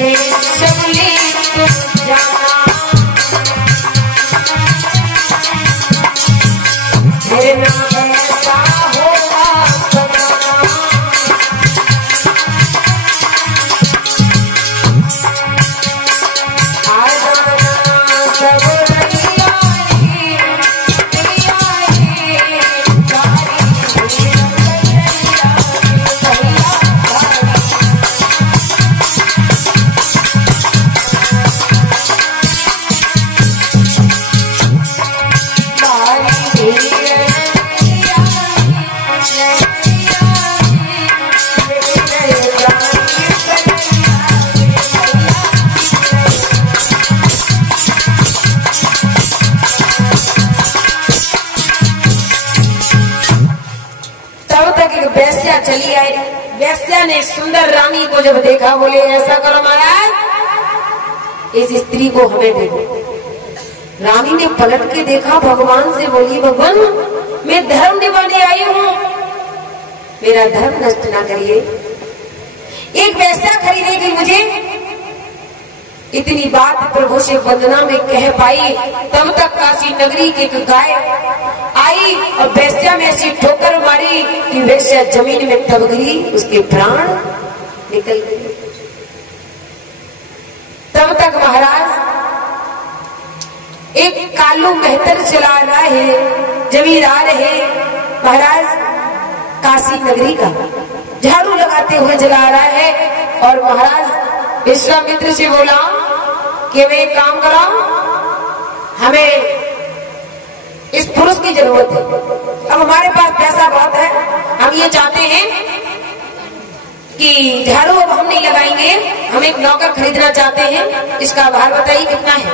शबली जाना मेरे नाम ऐसा होगा आ जाना सब चली आई। वेश्या ने सुंदर रानी को जब देखा, बोले ऐसा करो महाराज, इस स्त्री को हमें दे दो। रानी ने पलट के देखा, भगवान से बोली, भगवान मैं धर्म निभाने आई हूँ, मेरा धर्म नष्ट ना करिए। एक वेश्या खरीदेगी मुझे। इतनी बात प्रभु से वंदना में कह पाई, तब तक काशी नगरी की एक गाय आई और वेश्या में ऐसी ठोकर मारी कि वेश्या जमीन में दब गई, उसके प्राण निकल गए। तब तक महाराज एक कालू मेहतर चला रहा है, जमींदार है महाराज काशी नगरी का, झाड़ू लगाते हुए जला रहा है। और महाराज विश्वामित्र से बोला कि मैं एक काम कराऊं, हमें इस पुरुष की जरूरत है। अब हमारे पास पैसा बहुत है, हम ये चाहते हैं कि झाड़ू अब हम नहीं लगाएंगे, हम एक नौकर खरीदना चाहते हैं, इसका भार बताइए कितना है।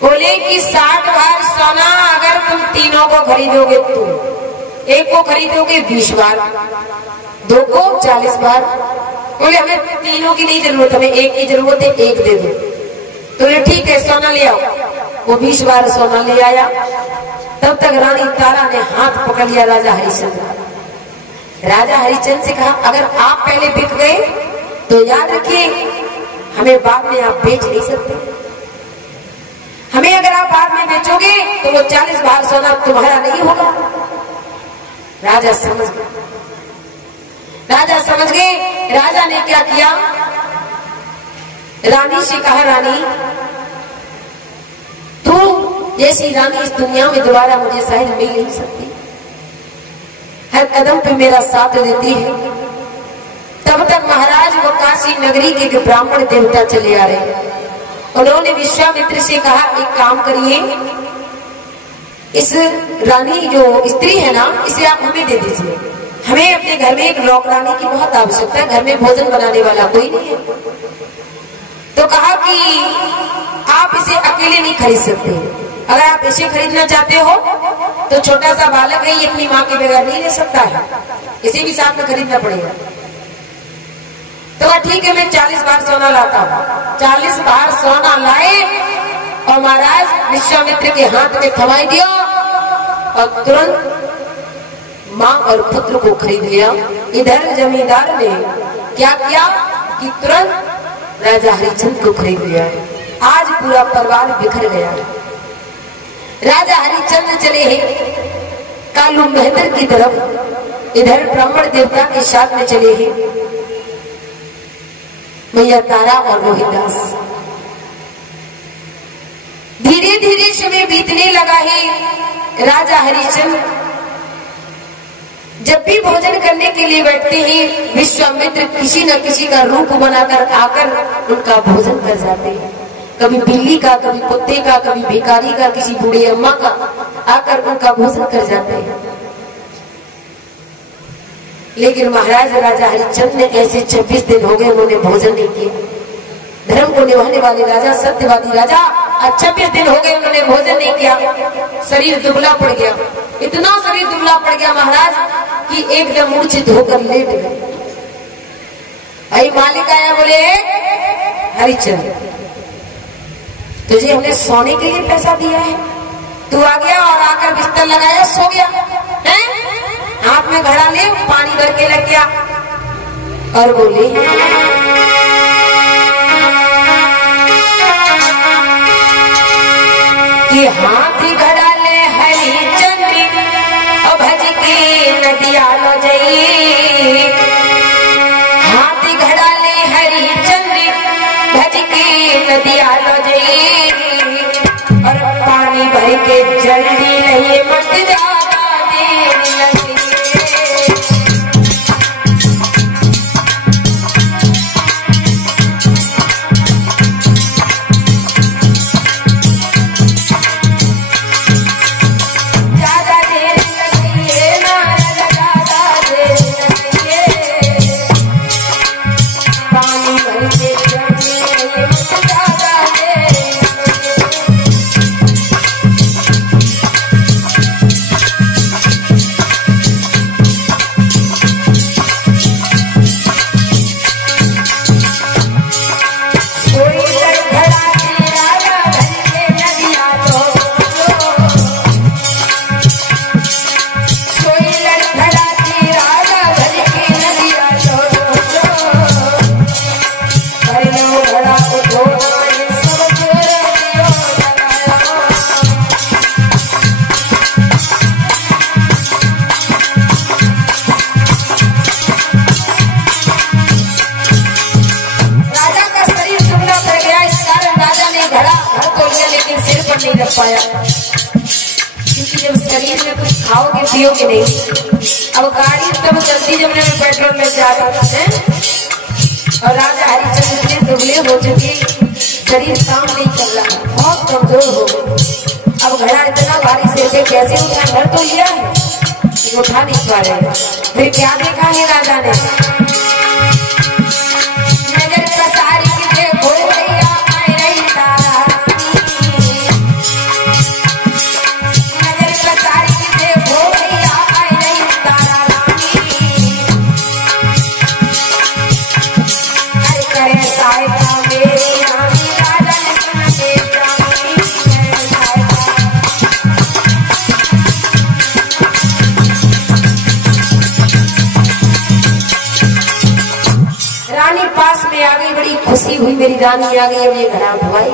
बोले कि 60 बार सोना अगर तुम तीनों को खरीदोगे तो, एक को खरीदोगे 20 बार, दो को 40 बार। बोले हमें तीनों की नहीं जरूरत, हमें एक की जरूरत है, एक दे दो। तो ये ठीक है, सोना ले आओ। वो 20 बार सोना ले आया। तब तक रानी तारा ने हाथ पकड़ लिया राजा हरिश्चंद्र। राजा हरिश्चंद्र से कहा, अगर आप पहले बिक गए तो याद रखिए हमें बाद में आप बेच नहीं सकते, हमें अगर आप बाद में बेचोगे तो वो 40 बार सोना तुम्हारा नहीं होगा। राजा समझ गए, राजा समझ गए। राजा ने क्या किया, रानी से कहा, रानी तू जैसी रानी इस दुनिया में दोबारा मुझे शायद मिल नहीं सकती, हर कदम पे मेरा साथ देती है। तब तक महाराज वो काशी नगरी के ब्राह्मण देवता चले आ रहे। उन्होंने विश्वामित्र से कहा, एक काम करिए, इस रानी जो स्त्री है ना, इसे आप हमें दे दीजिए। हमें अपने घर में एक नौकरानी की बहुत आवश्यकता है, घर में भोजन बनाने वाला कोई नहीं है। तो कहा कि आप इसे अकेले नहीं खरीद सकते, अगर आप इसे खरीदना चाहते हो तो छोटा सा बालक है, ये अपनी माँ के बगैर नहीं ले सकता है, इसे भी साथ में खरीदना पड़ेगा। तो ठीक है, मैं 40 बार सोना लाता हूँ। 40 बार सोना लाए और महाराज विश्वामित्र के हाथ में थमाई दिया और तुरंत माँ और पुत्र को खरीद लिया। इधर जमींदार ने क्या किया कि तुरंत राजा हरिश्चंद्र को खरीद लिया। आज पूरा परिवार बिखर गया। राजा हरिश्चंद्र चले हैं कालू मेहतर की तरफ, इधर ब्राह्मण देवता के साथ में चले हैं मैया तारा और रोहिदास। धीरे धीरे समय बीतने लगा है। राजा हरिश्चंद्र जब भी भोजन करने के लिए बैठते हैं, विश्वामित्र किसी न किसी का रूप बनाकर आकर उनका भोजन कर जाते हैं। कभी बिल्ली का, कभी कुत्ते का, कभी भिखारी का, किसी बूढ़ी अम्मा का आकर उनका भोजन कर जाते हैं। लेकिन महाराज राजा हरिश्चंद्र ने ऐसे 26 दिन हो गए उन्होंने भोजन नहीं किया। धर्म को निभाने वाले राजा, सत्यवादी राजा, आज 26 दिन हो गए उन्होंने भोजन नहीं किया। शरीर दुबला पड़ गया, इतना शरीर दुबला पड़ गया महाराज कि एकदम मूर्छित होकर लेट गए। भाई मालिक आया, बोले हरिश्चंद्र तुझे हमने सोने के लिए पैसा दिया है, तू आ गया और आकर बिस्तर लगाया, सो गया है? हाथ में घड़ा ले, पानी भर के लग गया और बोले कि हाथी घड़ा ले हरी चंद्री और भज के नदिया लो जई। हाथी घड़ा ले हरी चंद्री भज के नदिया लो जई। और पानी भर के जल्दी नहीं मत ज्यादा देर लगी। नहीं रख पाया क्योंकि जब शरीर में कुछ खाओगे पियोगे नहीं। अब गाड़ी तब जल्दी जमने में पेट्रोल लग जाता है और राजा हरिचंद्र इतने दुबले हो चुके शरीर काम नहीं कर रहा, बहुत कमजोर हो गए। अब घड़ा इतना भारी सिर पे कैसे उठा, घर तो लिया है उठा नहीं पा रहे। फिर क्या देखा है राजा ने, नजर पसारी के देखो भैया आए रही तारा, नजर पसारी के देखो भैया आए रही तारा रानी। अरे करे साहिबा मेरी रानी, राजा ने सुन के रानी रानी पास में आ गई, बड़ी खुशी हुई मेरी रानी आ गई। अब ये घड़ा धुआई